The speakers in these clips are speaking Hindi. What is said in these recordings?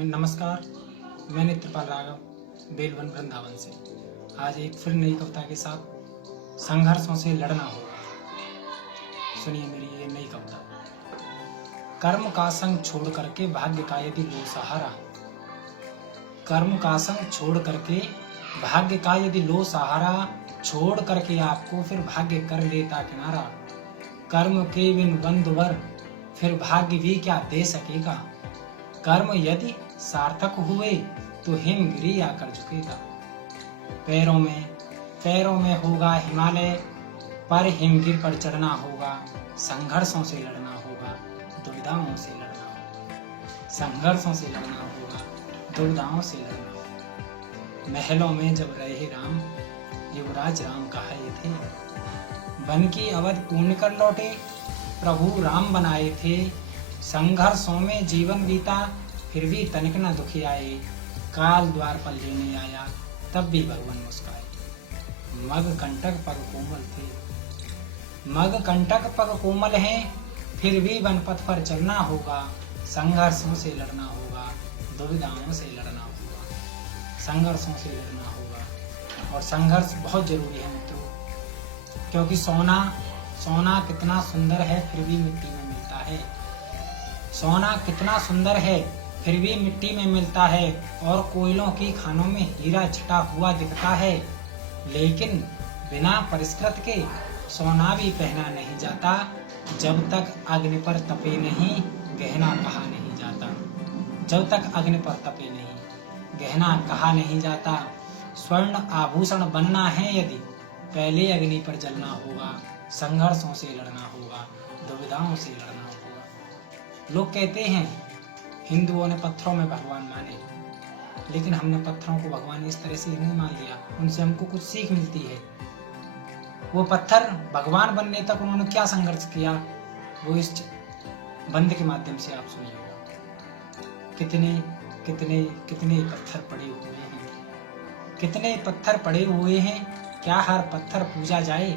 नमस्कार, मैं नेत्रपाल राघव बेलवन वृंदावन से। आज एक फिर नई कविता के साथ संघर्षों से लड़ना होगा। सुनिए मेरी ये नई कविता। कर्म का संग छोड़ करके भाग्य का यदि लो सहारा, कर्म का संग छोड़ करके भाग्य का यदि लो सहारा, छोड़ करके आपको फिर भाग्य कर लेता किनारा। कर्म के बिन बंधुवर फिर भाग्य भी क्या दे सकेगा। कर्म यदि सार्थक हुए तो हिमगिरी आकर झुकेगा। पैरों में होगा हिमालय, पर हिमगिर पर चढ़ना होगा। संघर्षों से लड़ना होगा, दुविधाओं से लड़ना होगा। संघर्षों से लड़ना होगा, दुविधाओं से लड़ना होगा। महलों में जब रहे राम, युवराज राम कहाए थे। वन की अवध पूर्ण कर लौटे, प्रभु राम बनाए थे। संघर्षों में जीवन बीता, फिर भी तनिक न दुखी आए। काल द्वार पर लेने आया, तब भी भगवान मुस्काए। मग कंटक पग कोमल थे, मग कंटक पग कोमल हैं, फिर भी वन पथ पर चलना होगा। संघर्षों से लड़ना होगा, दुविधाओं से लड़ना होगा। संघर्षों से लड़ना होगा, और संघर्ष बहुत जरूरी है मित्रों, क्योंकि सोना कितना सुंदर है फिर भी मिट्टी में मिलता है। सोना कितना सुंदर है फिर भी मिट्टी में मिलता है, और कोयलों की खानों में हीरा छिटा हुआ दिखता है। लेकिन बिना परिष्कृत के सोना भी पहना नहीं जाता। जब तक अग्नि पर तपे नहीं, गहना कहा नहीं जाता। जब तक अग्नि पर तपे नहीं, गहना कहा नहीं जाता। स्वर्ण आभूषण बनना है यदि, पहले अग्नि पर जलना होगा। संघर्षों से लड़ना होगा, दुविधाओं से लड़ना होगा। लोग कहते हैं हिंदुओं ने पत्थरों में भगवान माने, लेकिन हमने पत्थरों को भगवान इस तरह से नहीं मान लिया। उनसे हमको कुछ सीख मिलती है। वो पत्थर भगवान बनने तक उन्होंने क्या संघर्ष किया, वो इस बंद के माध्यम से आप सुनिएगा। कितने कितने कितने पत्थर पड़े हुए हैं, कितने पत्थर पड़े हुए हैं। क्या हर पत्थर पूजा जाए।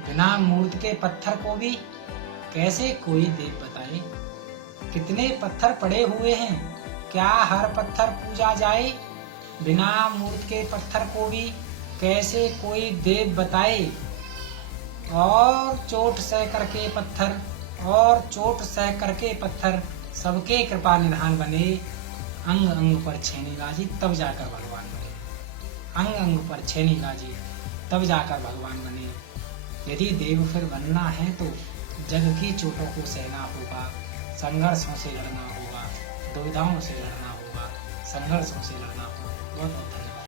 बिना मूर्त के पत्थर को भी कैसे कोई देव बताए। कितने पत्थर पड़े हुए हैं, क्या हर पत्थर पूजा जाए। बिना मूर्त के पत्थर को भी कैसे कोई देव बताए। और चोट सह करके पत्थर, और चोट सह करके पत्थर, सबके कृपा निधान बने। अंग अंग पर छेनी लाजी, तब जाकर भगवान बने। अंग अंग पर छेनी लाजी, तब जाकर भगवान बने। यदि देव फिर बनना है तो जग की चोटों को सहना होगा। संघर्षों से लड़ना होगा, दुविधाओं से लड़ना होगा। संघर्षों से लड़ना होगा। बहुत बहुत धन्यवाद।